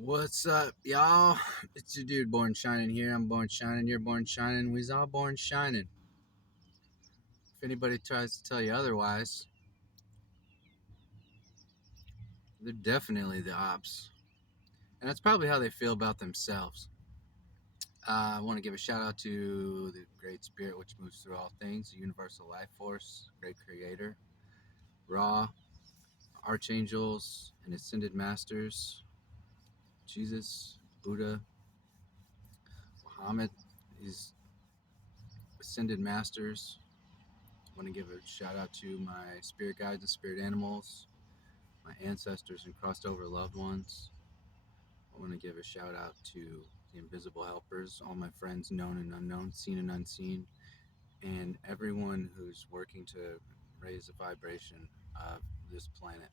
What's up, y'all? It's your dude Born Shining here. I'm Born Shining, you're Born Shining, we's all Born Shining. If anybody tries to tell you otherwise, they're definitely the ops. And that's probably how they feel about themselves. I want to give a shout out to the Great Spirit which moves through all things, the universal life force, great creator, Ra, archangels, and ascended masters, Jesus, Buddha, Muhammad, his ascended masters. I want to give a shout out to my spirit guides and spirit animals, my ancestors and crossed over loved ones. I want to give a shout out to the invisible helpers, all my friends known and unknown, seen and unseen, and everyone who's working to raise the vibration of this planet.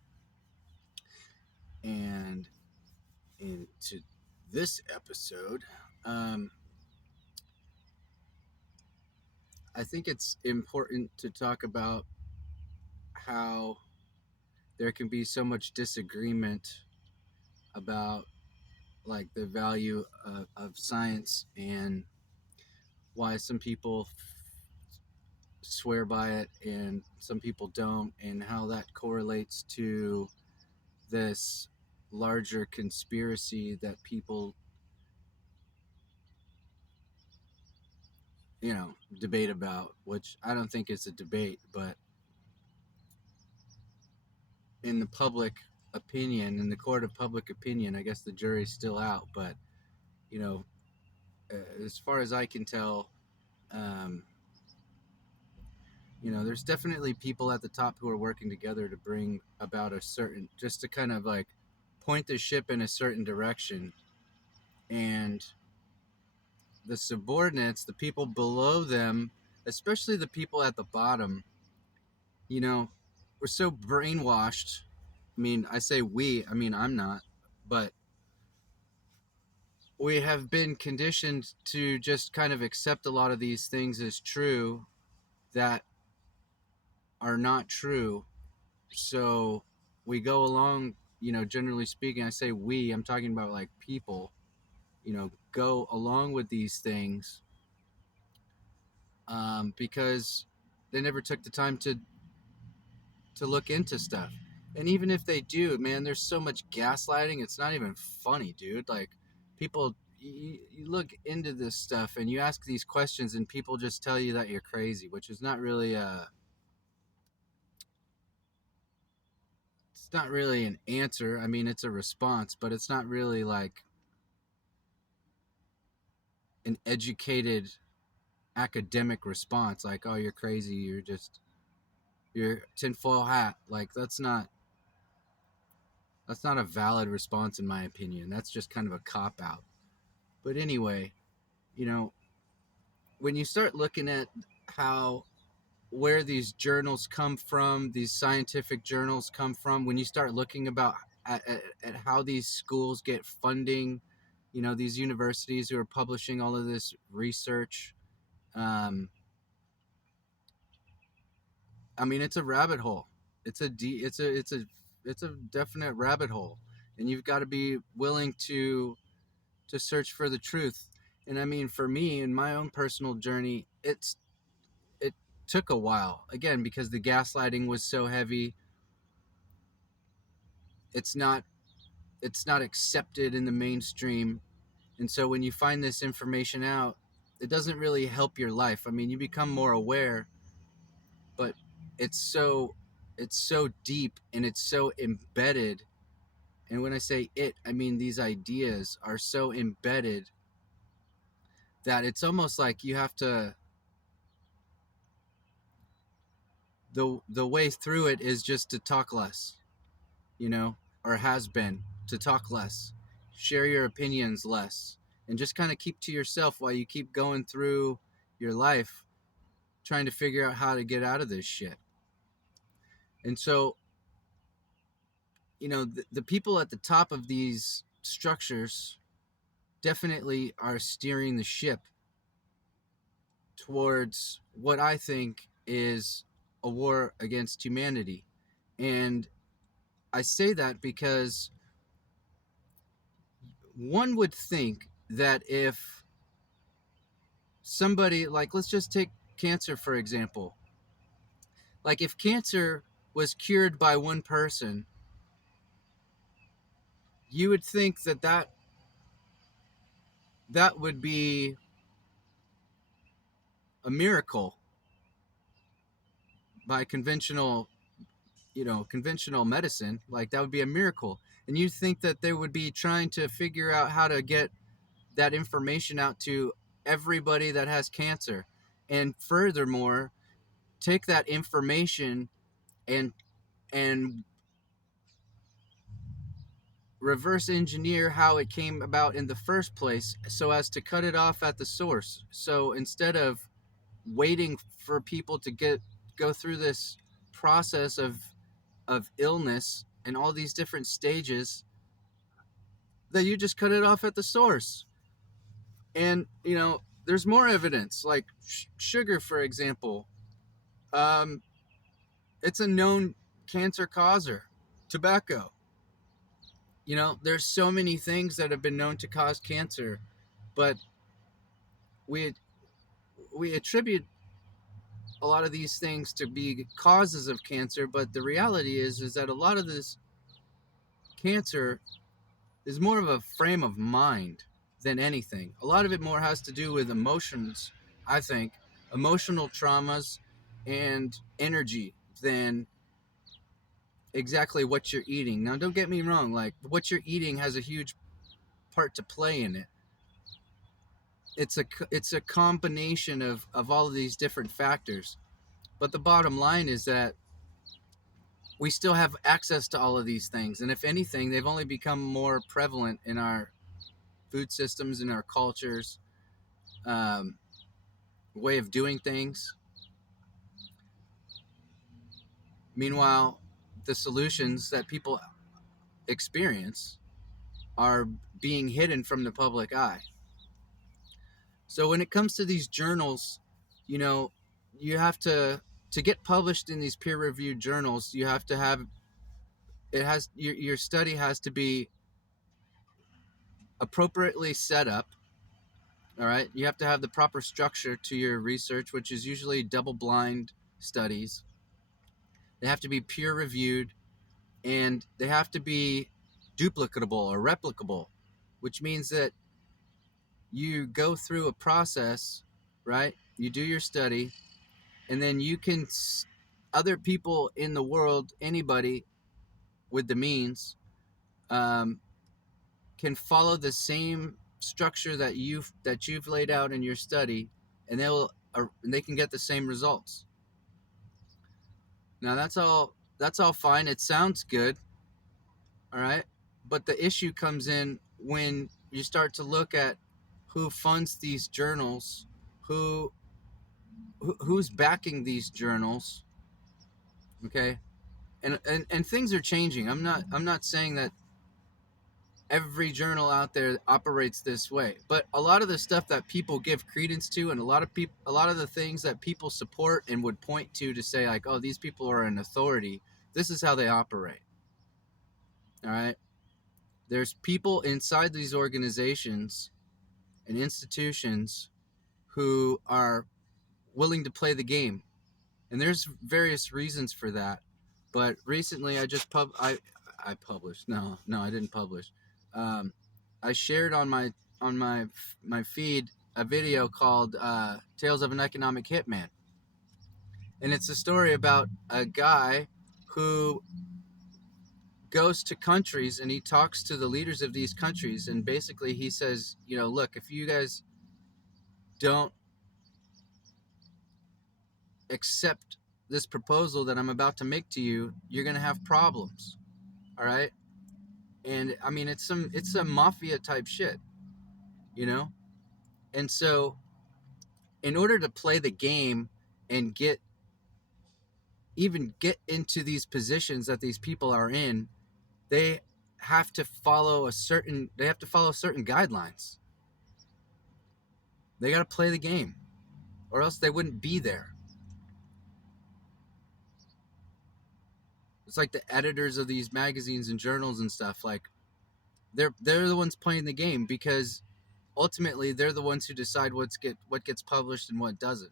And into this episode, I think it's important to talk about how there can be so much disagreement about like the value of science and why some people swear by it and some people don't, and how that correlates to this larger conspiracy that people debate about, which I don't think it's a debate, but in the public opinion, in the court of public opinion, I guess the jury's still out, but you know as far as I can tell, um, there's definitely people at the top who are working together to bring about a certain, just to kind of like point the ship in a certain direction. And the subordinates, the people below them, especially the people at the bottom, we're so brainwashed. I mean, I say we, I mean, I'm not, but we have been conditioned to just kind of accept a lot of these things as true that are not true. So we go along, generally speaking, I say we, I'm talking about like people, go along with these things, because they never took the time to look into stuff. And even if they do, man, there's so much gaslighting, it's not even funny, dude. Like, people, you look into this stuff and you ask these questions and people just tell you that you're crazy, which is not really it's not really an answer. I mean, it's a response, but it's not really like an educated academic response, like, oh, you're crazy, you're tinfoil hat. Like, that's not a valid response in my opinion. That's just kind of a cop out. But anyway, you know when you start looking at how, where these journals come from, these scientific journals come from, when you start looking about at how these schools get funding, these universities who are publishing all of this research, um, I mean, it's a rabbit hole. It's a definite rabbit hole, and you've got to be willing to search for the truth. And I mean, for me, in my own personal journey, it took a while, again, because the gaslighting was so heavy. It's not it's not accepted in the mainstream, and so when you find this information out, it doesn't really help your life. I mean, you become more aware, but it's so deep and it's so embedded. And when I say it, I mean these ideas are so embedded that it's almost like you have to, the way through it is just to talk less, or has been to talk less, share your opinions less, and just kind of keep to yourself while you keep going through your life trying to figure out how to get out of this shit. And so, the people at the top of these structures definitely are steering the ship towards what I think is a war against humanity. And I say that because one would think that if somebody, like, let's just take cancer for example, like if cancer was cured by one person, you would think that that would be a miracle by conventional medicine. Like that would be a miracle, and you think that they would be trying to figure out how to get that information out to everybody that has cancer, and furthermore take that information and and reverse engineer how it came about in the first place so as to cut it off at the source. So instead of waiting for people to go through this process of illness and all these different stages, that you just cut it off at the source. And there's more evidence, like sugar for example. um, it's a known cancer causer. Tobacco, there's so many things that have been known to cause cancer, but we we attribute a lot of these things to be causes of cancer. But the reality is that a lot of this cancer is more of a frame of mind than anything. A lot of it more has to do with emotions, I think, emotional traumas and energy than exactly what you're eating. Now, don't get me wrong, like what you're eating has a huge part to play in it. It's a combination of all of these different factors. But the bottom line is that we still have access to all of these things, and if anything, they've only become more prevalent in our food systems, in our cultures, um, way of doing things. Meanwhile, the solutions that people experience are being hidden from the public eye. So when it comes to these journals, you know, you have to get published in these peer-reviewed journals. You have to have it has your study has to be appropriately set up. All right, you have to have the proper structure to your research, which is usually double-blind studies. They have to be peer-reviewed, and they have to be duplicatable or replicable, which means that you go through a process, right? You do your study, and then other people in the world, anybody with the means, um, can follow the same structure that you've laid out in your study, and they can get the same results. Now that's all fine. It sounds good, all right, but the issue comes in when you start to look at who funds these journals, who's backing these journals. Okay, and things are changing. I'm not saying that every journal out there operates this way, but a lot of the stuff that people give credence to, and a lot of the things that people support and would point to say like, oh, these people are an authority, this is how they operate. All right, there's people inside these organizations and institutions who are willing to play the game, and there's various reasons for that. But recently I just I published, no, I didn't publish. um, I shared on my feed a video called Tales of an Economic Hitman, and it's a story about a guy who goes to countries and he talks to the leaders of these countries, and basically he says, look, if you guys don't accept this proposal that I'm about to make to you, you're gonna have problems. All right, and I mean it's some mafia type shit, you know. And so, in order to play the game and get into these positions that these people are in, they they have to follow certain guidelines. They got to play the game, or else they wouldn't be there. It's like the editors of these magazines and journals and stuff. Like They're the ones playing the game, because ultimately they're the ones who decide what gets published and what doesn't.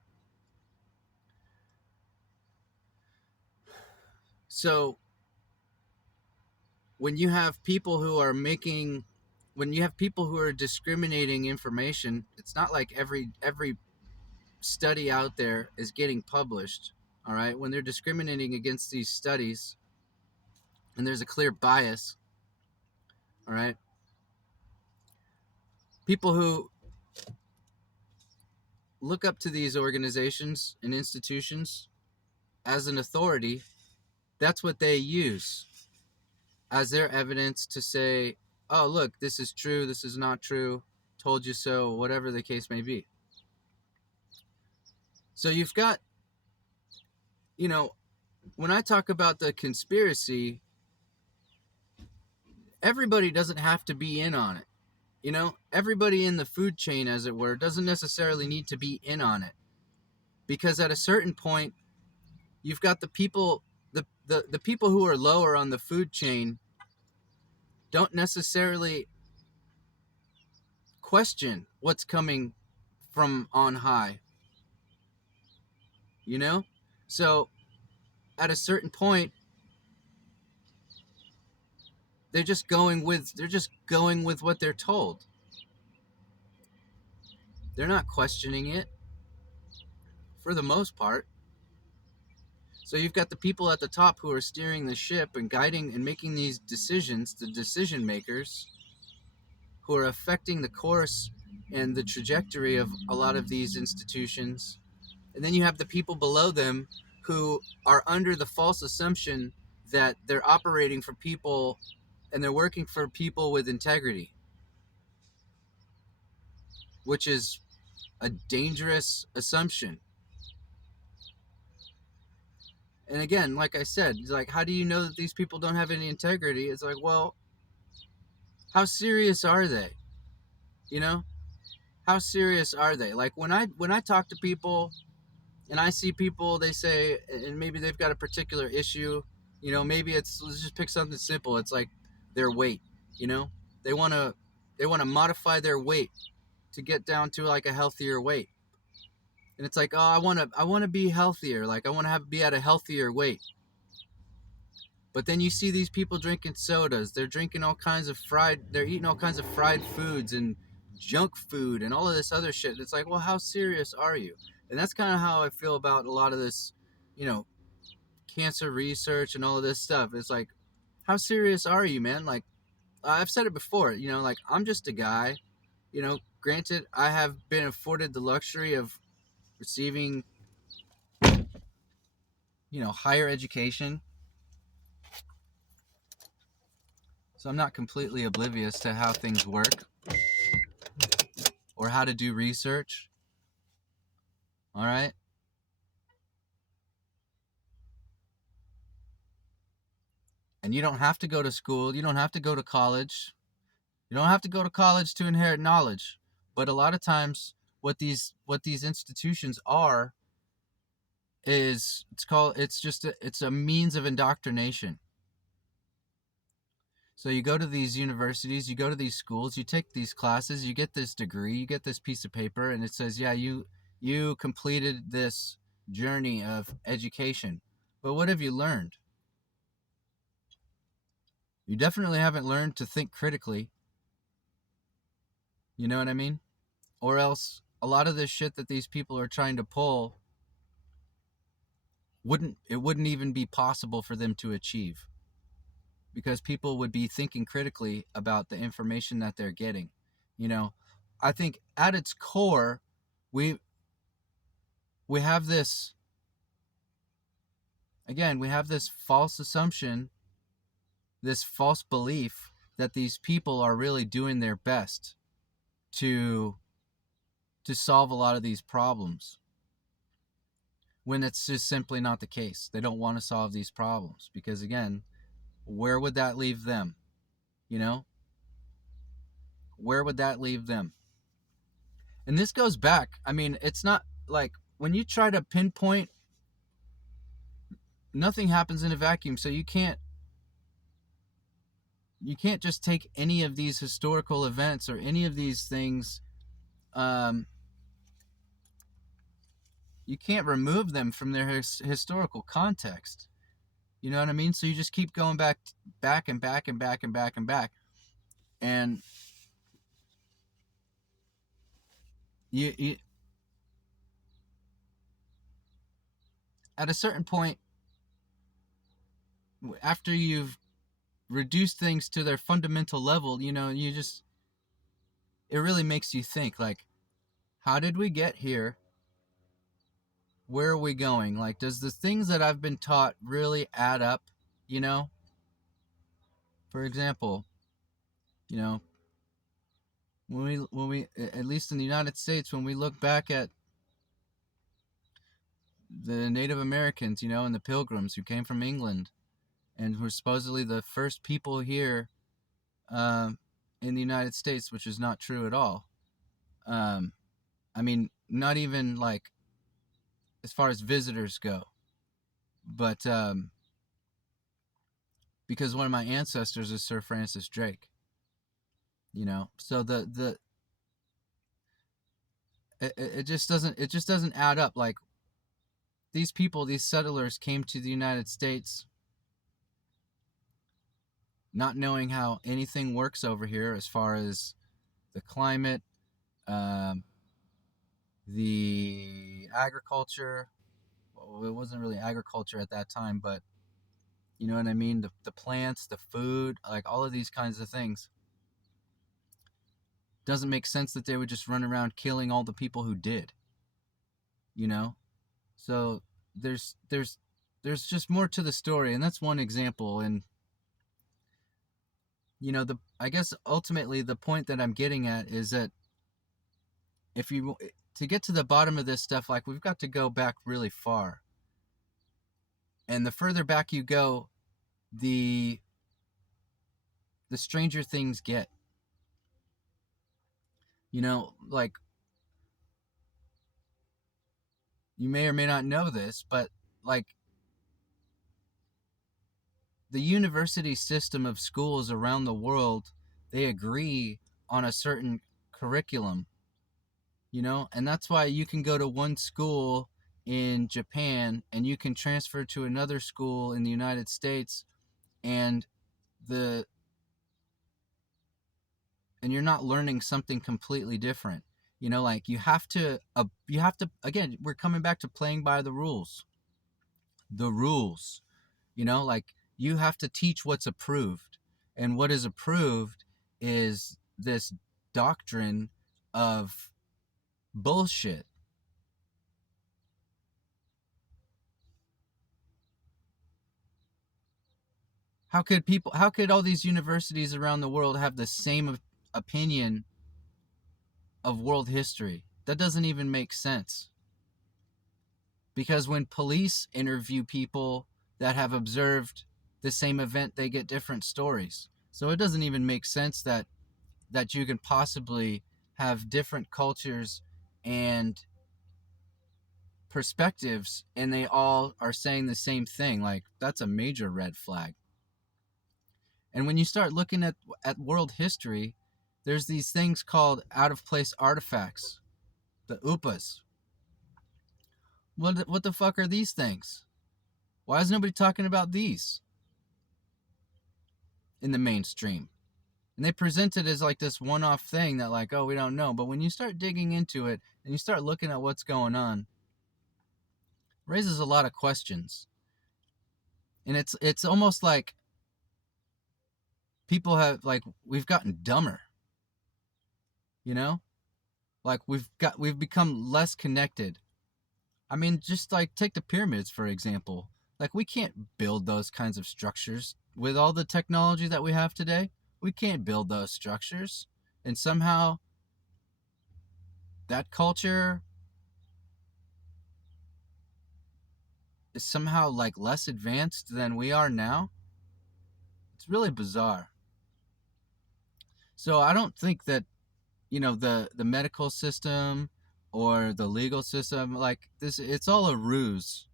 So when you have people who are making when you have people who are discriminating information, it's not like every study out there is getting published. All right, when they're discriminating against these studies and there's a clear bias, all right, people who look up to these organizations and institutions as an authority, that's what they use as their evidence to say, oh, look, this is true, this is not true, told you so, whatever the case may be. So you've got, when I talk about the conspiracy, everybody doesn't have to be in on it. Everybody in the food chain, as it were, doesn't necessarily need to be in on it. Because at a certain point, you've got the people, the people who are lower on the food chain don't necessarily question what's coming from on high. So at a certain point, they're just going with what they're told. They're not questioning it for the most part. So you've got the people at the top who are steering the ship and guiding and making these decisions, the decision makers, who are affecting the course and the trajectory of a lot of these institutions. And then you have the people below them who are under the false assumption that they're operating for people and they're working for people with integrity, which is a dangerous assumption. And again, like I said, it's like, how do you know that these people don't have any integrity? It's like, well, how serious are they? How serious are they? Like when I talk to people and I see people, they say, and maybe they've got a particular issue, maybe let's just pick something simple. It's like their weight, they want to modify their weight to get down to like a healthier weight. And it's like, oh, I want to be healthier. Like I want to be at a healthier weight. But then you see these people drinking sodas. They're drinking they're eating all kinds of fried foods and junk food and all of this other shit. It's like, well, how serious are you? And that's kind of how I feel about a lot of this, cancer research and all of this stuff. It's like, how serious are you, man? Like, I've said it before, like, I'm just a guy, granted, I have been afforded the luxury of receiving, higher education. So I'm not completely oblivious to how things work or how to do research. All right. And you don't have to go to school. You don't have to go to college. You don't have to go to college to inherit knowledge. But a lot of times what these institutions are is it's a means of indoctrination. So you go to these universities, you go to these schools, you take these classes, you get this degree, you get this piece of paper, and it says, yeah, you completed this journey of education. But what have you learned? You definitely haven't learned to think critically. You know what I mean? Or else a lot of this shit that these people are trying to pull wouldn't even be possible for them to achieve, because people would be thinking critically about the information that they're getting. I think at its core, we have this, again, we have this false assumption, this false belief that these people are really doing their best to solve a lot of these problems, when it's just simply not the case. They don't want to solve these problems because, again, where would that leave them? Where would that leave them? And this goes back, I mean, it's not like when you try to pinpoint, nothing happens in a vacuum. So you can't you can't just take any of these historical events or any of these things. Um, you can't remove them from their historical context. You know what I mean? So you just keep going back and back and back and back and back, and you at a certain point, after you've reduced things to their fundamental level, you just, it really makes you think, like, how did we get here? Where are we going? Like, does the things that I've been taught really add up? You know, for example, you know, when we at least in the United States, when we look back at the Native Americans, and the Pilgrims who came from England and were supposedly the first people here, in the United States, which is not true at all. I mean, not even like as far as visitors go, but because one of my ancestors is Sir Francis Drake. So it just doesn't add up. Like, these people, these settlers, came to the United States not knowing how anything works over here as far as the climate, um, the agriculture. Well, it wasn't really agriculture at that time, but you know what I mean? The plants, the food, like all of these kinds of things. Doesn't make sense that they would just run around killing all the people who did. So there's just more to the story, and that's one example. And I guess ultimately the point that I'm getting at is that if you to get to the bottom of this stuff, like, we've got to go back really far. And the further back you go, the stranger things get. Like, you may or may not know this, but like, the university system of schools around the world, they agree on a certain curriculum, and that's why you can go to one school in Japan and you can transfer to another school in the United States, and the and you're not learning something completely different. Like, you have to, again, we're coming back to playing by the rules. The rules. Like, you have to teach what's approved. And what is approved is this doctrine of bullshit. How could all these universities around the world have the same opinion of world history? That doesn't even make sense. Because when police interview people that have observed the same event, they get different stories. So it doesn't even make sense that you can possibly have different cultures and perspectives and they all are saying the same thing. Like, that's a major red flag. And when you start looking at world history, there's these things called out of place artifacts, the UPAs. What the fuck are these things? Why is nobody talking about these in the mainstream? And they present it as like this one-off thing that, like, oh, we don't know. But when you start digging into it and you start looking at what's going on, it raises a lot of questions. And it's almost like people have, like, we've gotten dumber. Like, we've become less connected. I mean, just like, take the pyramids, for example. Like, we can't build those kinds of structures with all the technology that we have today. We can't build those structures. And somehow that culture is somehow, like, less advanced than we are now. It's really bizarre. So I don't think that, the medical system or the legal system, like this, it's all a ruse.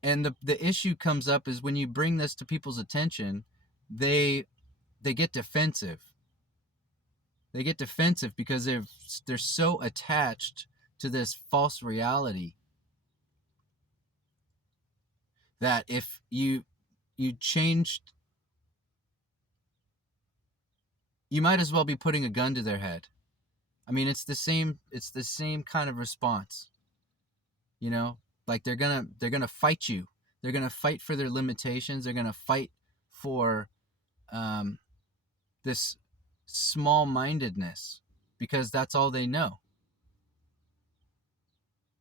And the issue comes up is when you bring this to people's attention, they get defensive. They get defensive because they're so attached to this false reality that if you changed, you might as well be putting a gun to their head. I mean, it's the same kind of response. You know, like they're gonna fight you. They're gonna fight for their limitations. They're gonna fight for this small-mindedness because that's all they know.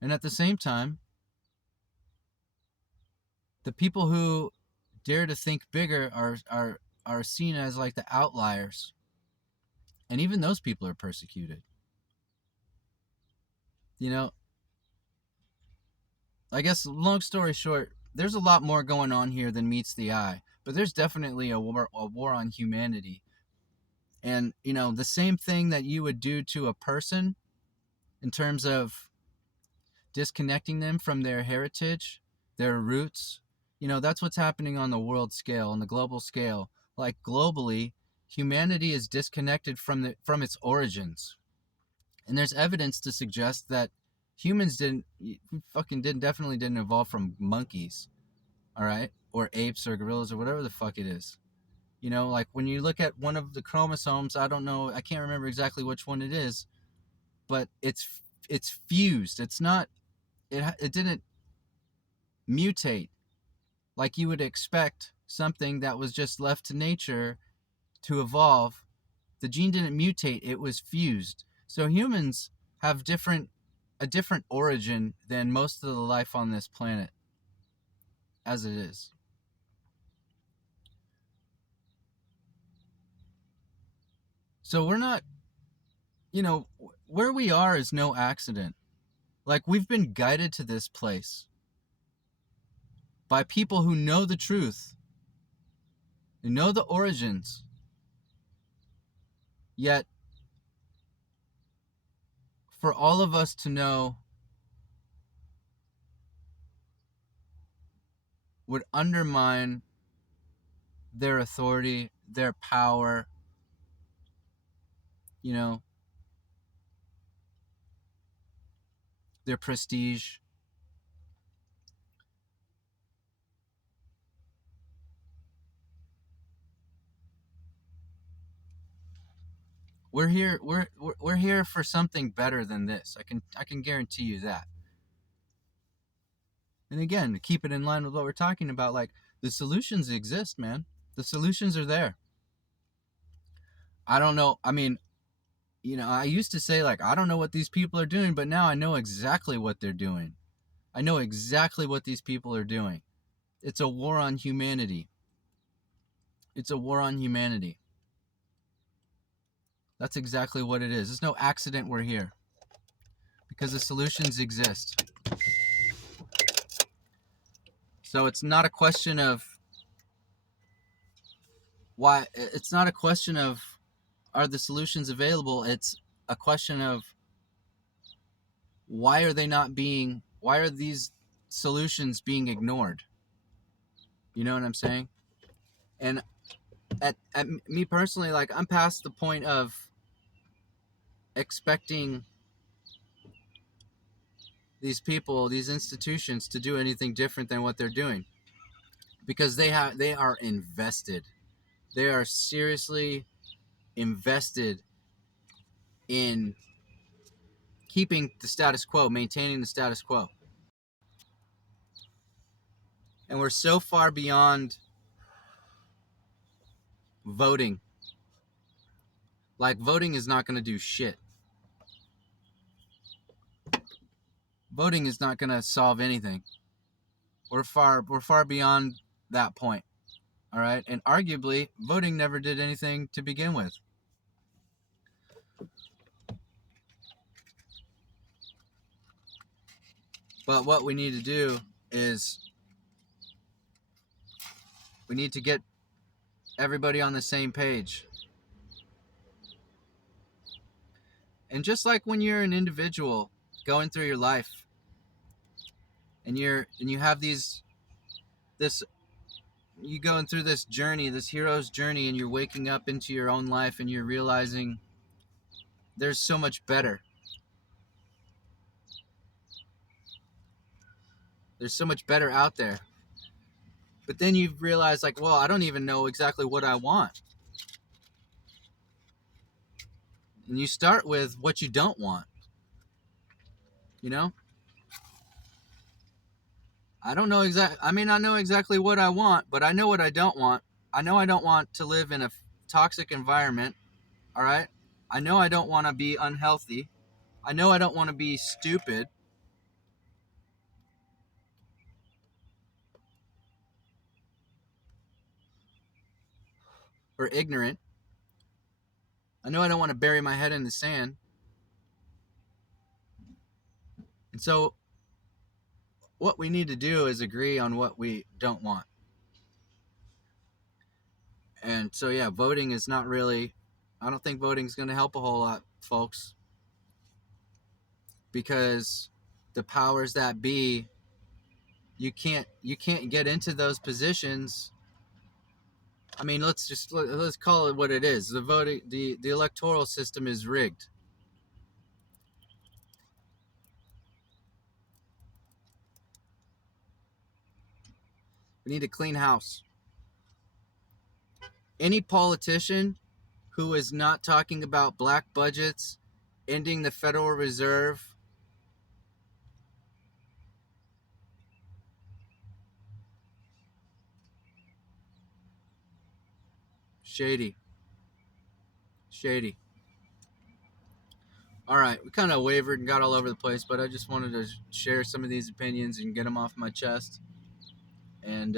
And at the same time, the people who dare to think bigger are seen as like the outliers, and even those people are persecuted. You know, I guess long story short, there's a lot more going on here than meets the eye, but there's definitely a war on humanity. And you know, the same thing that you would do to a person in terms of disconnecting them from their heritage, their roots, you know, that's what's happening on the world scale, on the global scale. Like globally, humanity is disconnected from its origins. And there's evidence to suggest that humans definitely didn't evolve from monkeys, all right? Or apes or gorillas or whatever the fuck it is. You know, like when you look at one of the chromosomes, I don't know, I can't remember exactly which one it is, but it's fused. It's not it didn't mutate like you would expect something that was just left to nature to evolve. The gene didn't mutate, it was fused. So humans have a different origin than most of the life on this planet as it is. So we're not, you know, where we are is no accident. Like we've been guided to this place by people who know the truth, who know the origins, yet for all of us to know would undermine their authority, their power, you know, their prestige. We're here for something better than this. I can guarantee you that. And again, to keep it in line with what we're talking about, like the solutions exist, man. The solutions are there. I don't know. I mean, you know, I used to say like I don't know what these people are doing, but now I know exactly what they're doing. I know exactly what these people are doing. It's a war on humanity. It's a war on humanity. That's exactly what it is. It's no accident we're here. Because the solutions exist. So it's not a question of why, it's not a question of are the solutions available? It's a question of why are these solutions being ignored? You know what I'm saying? And at me personally, like I'm past the point of expecting these people, these institutions to do anything different than what they're doing. Because they are invested. They are seriously invested in keeping the status quo, maintaining the status quo. And we're so far beyond voting. Like voting is not going to do shit. Voting is not going to solve anything. We're far beyond that point. All right? And arguably, voting never did anything to begin with. But what we need to do is we need to get everybody on the same page. And just like when you're an individual going through your life and you have this you going through this journey, this hero's journey, and you're waking up into your own life and you're realizing there's so much better. There's so much better out there. But then you realize, like, well, I don't even know exactly what I want. And you start with what you don't want. You know? I don't know I mean, I know exactly what I want, but I know what I don't want. I know I don't want to live in a toxic environment. All right? I know I don't want to be unhealthy. I know I don't want to be stupid. Or ignorant. I know I don't want to bury my head in the sand. And so what we need to do is agree on what we don't want. And so, yeah, voting is not really, I don't think voting is going to help a whole lot, folks, because the powers that be, you can't get into those positions. I mean, let's call it what it is. The electoral system is rigged. We need a clean house. Any politician who is not talking about black budgets, ending the Federal Reserve, shady. All right, we kind of wavered and got all over the place, but I just wanted to share some of these opinions and get them off my chest. And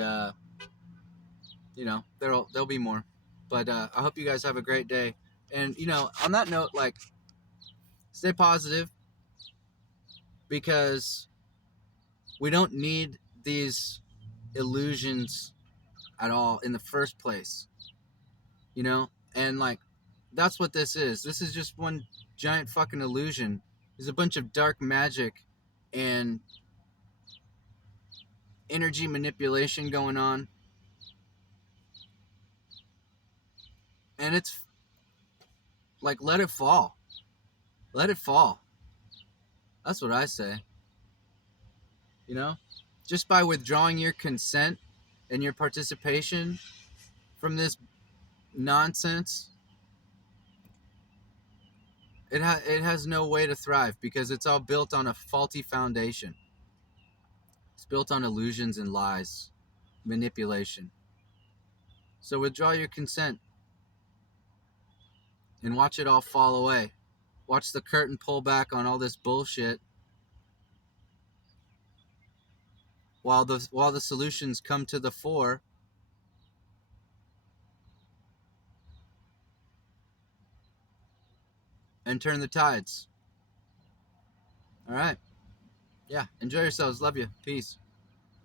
you know, there'll be more. But I hope you guys have a great day. And you know, on that note, like, stay positive, because we don't need these illusions at all in the first place. You know, and like, that's what this is. This is just one giant fucking illusion. There's a bunch of dark magic and energy manipulation going on. And it's like, let it fall. Let it fall. That's what I say. You know? Just by withdrawing your consent and your participation from this nonsense, it has no way to thrive, because it's all built on a faulty foundation. It's built on illusions and lies, manipulation. So withdraw your consent and watch it all fall away. Watch the curtain pull back on all this bullshit, while the solutions come to the fore. And turn the tides. All right. Yeah. Enjoy yourselves. Love you. Peace.